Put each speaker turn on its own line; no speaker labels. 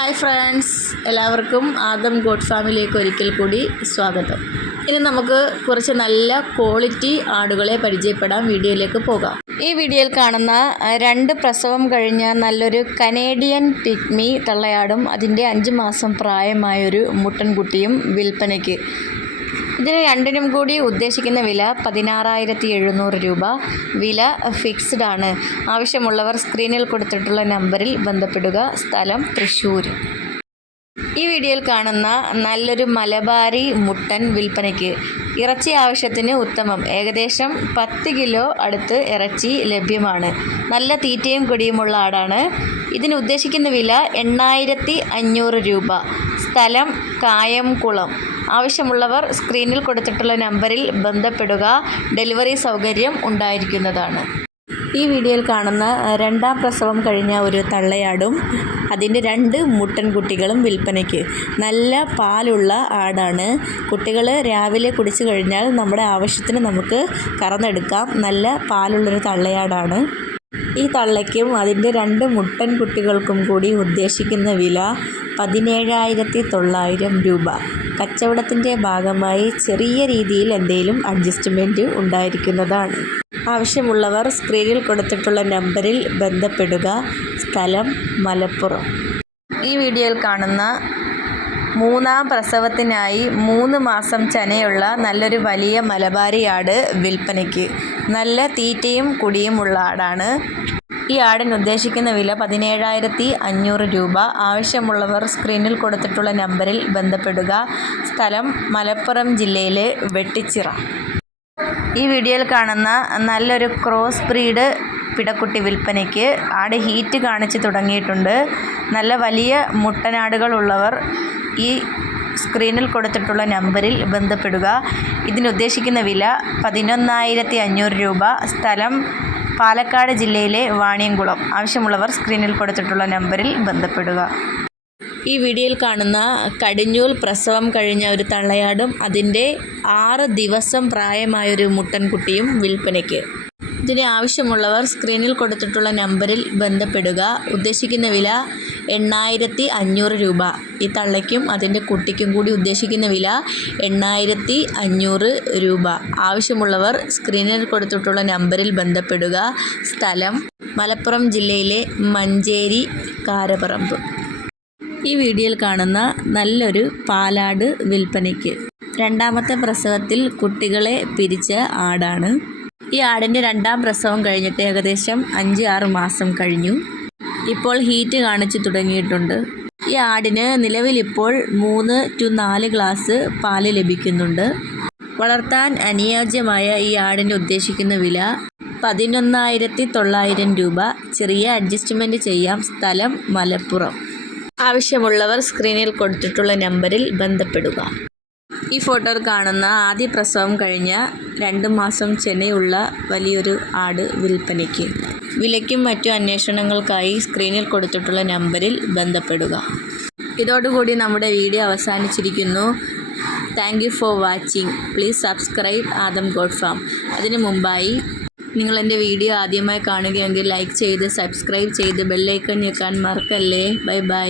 Hi friends എല്ലാവർക്കും Adam God ഫാമിലേക്ക് ഒരിക്കൽ കൂടി സ്വാഗതം. ഇനി നമുക്ക് കുറച്ച് നല്ല ക്വാളിറ്റി ആടുകളെ പരിചയപ്പെടാം വീഡിയോയിലേക്ക് പോകാം. ഈ വീഡിയോയിൽ കാണുന്ന രണ്ട് പ്രസവം കഴിഞ്ഞ നല്ലൊരു കനേഡിയൻ പിഗ്മി തള്ളയാടും അതിന്റെ അഞ്ച് മാസം പ്രായമായൊരു മുട്ടൻകുട്ടിയും വിൽപ്പനയ്ക്ക് ഇതിന് രണ്ടിനും കൂടി ഉദ്ദേശിക്കുന്ന വില പതിനാറായിരത്തി എഴുന്നൂറ് രൂപ. വില ഫിക്സ്ഡ് ആണ്. ആവശ്യമുള്ളവർ സ്ക്രീനിൽ കൊടുത്തിട്ടുള്ള നമ്പറിൽ ബന്ധപ്പെടുക. സ്ഥലം തൃശ്ശൂർ. ഈ വീഡിയോയിൽ കാണുന്ന നല്ലൊരു മലബാരി മുട്ടൻ വിൽപ്പനയ്ക്ക് ഇറച്ചി ആവശ്യത്തിന് ഉത്തമം. ഏകദേശം പത്ത് കിലോ അടുത്ത് ഇറച്ചി ലഭ്യമാണ്. നല്ല തീറ്റയും കൊടിയുമുള്ള ആടാണ്. ഇതിന് ഉദ്ദേശിക്കുന്ന വില എണ്ണായിരത്തി അഞ്ഞൂറ് രൂപ. സ്ഥലം കായംകുളം. ആവശ്യമുള്ളവർ സ്ക്രീനിൽ കൊടുത്തിട്ടുള്ള നമ്പറിൽ ബന്ധപ്പെടുക. ഡെലിവറി സൗകര്യം ഉണ്ടായിരിക്കുന്നതാണ്. ഈ വീഡിയോയിൽ കാണുന്ന രണ്ടാം പ്രസവം കഴിഞ്ഞ ഒരു തള്ളയാടും അതിന്റെ രണ്ട് മുട്ടൻ കുട്ടികളും വിൽപ്പനയ്ക്ക്. നല്ല പാലുള്ള ആടാണ്. കുട്ടികൾ രാവിലെ കുടിച്ചു കഴിഞ്ഞാൽ നമ്മുടെ ആവശ്യത്തിന് നമുക്ക് കറന്നെടുക്കാം. നല്ല പാലുള്ളൊരു തള്ളയാടാണ്. ഈ തള്ളയ്ക്കും അതിന്റെ രണ്ട് മുട്ടൻ കുട്ടികൾക്കും കൂടി ഉദ്ദേശിക്കുന്ന വില പതിനേഴായിരത്തി തൊള്ളായിരം രൂപ. കച്ചവടത്തിന്റെ ഭാഗമായി ചെറിയ രീതിയിൽ എന്തെങ്കിലും അഡ്ജസ്റ്റ്മെന്റ് ഉണ്ടായിരിക്കുന്നതാണ്. ആവശ്യമുള്ളവർ സ്ക്രീനിൽ കൊടുത്തിട്ടുള്ള നമ്പറിൽ ബന്ധപ്പെടുക. സ്ഥലം മലപ്പുറം. ഈ വീഡിയോയിൽ കാണുന്ന മൂന്നാം പ്രസവത്തിനായി മൂന്ന് മാസം ചനയുള്ള നല്ലൊരു വലിയ മലബാരി ആട് വിൽപ്പനയ്ക്ക്. നല്ല തീറ്റയും കുടിയുമുള്ള ആടാണ് ഈ ആടിന് ഉദ്ദേശിക്കുന്ന വില പതിനേഴായിരത്തി അഞ്ഞൂറ് രൂപ. ആവശ്യമുള്ളവർ സ്ക്രീനിൽ കൊടുത്തിട്ടുള്ള നമ്പറിൽ ബന്ധപ്പെടുക. സ്ഥലം മലപ്പുറം ജില്ലയിലെ വെട്ടിച്ചിറ. ഈ വീഡിയോയിൽ കാണുന്ന നല്ലൊരു ക്രോസ് ബ്രീഡ് പിടക്കുട്ടി വിൽപ്പനയ്ക്ക് ആട് ഹീറ്റ് കാണിച്ച് തുടങ്ങിയിട്ടുണ്ട്. നല്ല വലിയ മുട്ടനാടുകളുള്ളവർ ഈ സ്ക്രീനിൽ കൊടുത്തിട്ടുള്ള നമ്പറിൽ ബന്ധപ്പെടുക. ഇതിനുദ്ദേശിക്കുന്ന വില പതിനൊന്നായിരത്തി അഞ്ഞൂറ് രൂപ. സ്ഥലം പാലക്കാട് ജില്ലയിലെ വാണിയംകുളം. ആവശ്യമുള്ളവർ സ്ക്രീനിൽ കൊടുത്തിട്ടുള്ള നമ്പറിൽ ബന്ധപ്പെടുക. ഈ വീഡിയോയിൽ കാണുന്ന കടിഞ്ഞൂൽ പ്രസവം കഴിഞ്ഞ ഒരു തള്ളയാടും അതിന്റെ ആറ് ദിവസം പ്രായമായൊരു മുട്ടൻകുട്ടിയും വിൽപ്പനയ്ക്ക്. ഇതിന് ആവശ്യമുള്ളവർ സ്ക്രീനിൽ കൊടുത്തിട്ടുള്ള നമ്പറിൽ ബന്ധപ്പെടുക. ഉദ്ദേശിക്കുന്ന വില എണ്ണായിരത്തി അഞ്ഞൂറ് രൂപ. ഈ തള്ളയ്ക്കും അതിന്റെ കുട്ടിക്കും കൂടി ഉദ്ദേശിക്കുന്ന വില എണ്ണായിരത്തി അഞ്ഞൂറ് രൂപ. ആവശ്യമുള്ളവർ സ്ക്രീനിൽ കൊടുത്തിട്ടുള്ള നമ്പറിൽ ബന്ധപ്പെടുക. സ്ഥലം മലപ്പുറം ജില്ലയിലെ മഞ്ചേരി കാരപറമ്പ്. ഈ വീഡിയോയിൽ കാണുന്ന നല്ലൊരു പാലാട് വിൽപ്പനയ്ക്ക് രണ്ടാമത്തെ പ്രസവത്തിൽ കുട്ടികളെ പിരിച്ച ആടാണ്. ഈ ആടിന്റെ രണ്ടാം പ്രസവം കഴിഞ്ഞിട്ട് ഏകദേശം അഞ്ച് ആറ് മാസം കഴിഞ്ഞു. ഇപ്പോൾ ഹീറ്റ് കാണിച്ചു തുടങ്ങിയിട്ടുണ്ട്. ഈ ആടിന് നിലവിലിപ്പോൾ മൂന്ന് ടു നാല് ഗ്ലാസ് പാൽ ലഭിക്കുന്നുണ്ട്. വളർത്താൻ അനുയോജ്യമായ ഈ ആടിന് ഉദ്ദേശിക്കുന്ന വില പതിനൊന്നായിരത്തി തൊള്ളായിരം രൂപ. ചെറിയ അഡ്ജസ്റ്റ്മെന്റ് ചെയ്യാം. സ്ഥലം മലപ്പുറം. ആവശ്യമുള്ളവർ സ്ക്രീനിൽ കൊടുത്തിട്ടുള്ള നമ്പറിൽ ബന്ധപ്പെടുക. ഈ ഫോട്ടോയിൽ കാണുന്ന ആദ്യ പ്രസവം കഴിഞ്ഞ രണ്ട് മാസം ചെനയുള്ള വലിയൊരു ആട് വിൽപ്പനയ്ക്ക്. വിലയ്ക്കും മറ്റു അന്വേഷണങ്ങൾക്കായി സ്ക്രീനിൽ കൊടുത്തിട്ടുള്ള നമ്പറിൽ ബന്ധപ്പെടുക. ഇതോടുകൂടി നമ്മുടെ video അവസാനിച്ചിരിക്കുന്നു. Thank you for watching. Please subscribe Adam god farm. അതിനു മുമ്പായി നിങ്ങൾ എന്റെ വീഡിയോ ആദ്യമായി കാണുകയെങ്കിൽ ലൈക്ക് ചെയ്ത് സബ്സ്ക്രൈബ് ചെയ്ത് ബെല്ലൈക്കൺ ഞെക്കാൻ മറക്കല്ലേ. Bye bye.